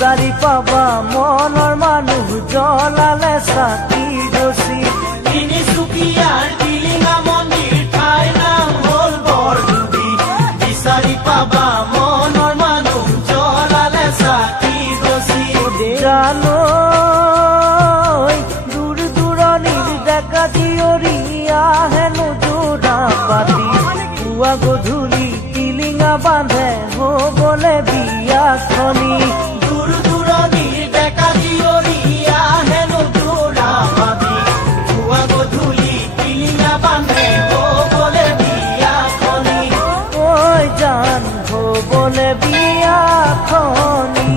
বিচাৰি পাবা মনৰ মানুহ জ্বলালে চাকি ৰচি তিনিচুকীয়াৰ টিলিঙা মন্দিৰ ঠাই নাম হ'ল বৰডুবি বিচাৰি পাবা মনৰ মানুহ জ্বলালে চাকি ৰচি জালৈ দূৰ দূৰণিৰ ডেকা জীয়ৰী আহেনো যোৰা পাতি পুৱা গধূলি টিলিঙা বান্ধে হ'বলে বিয়াখনি দূৰ দূৰণিৰ ডেকা জীয়ৰী আহেনো যোৰা পাতি পুৱা গধূলি টিলিঙা বান্ধে হ'বলে বিয়াখনি ঐ জান হ'বলে বিয়াখনি।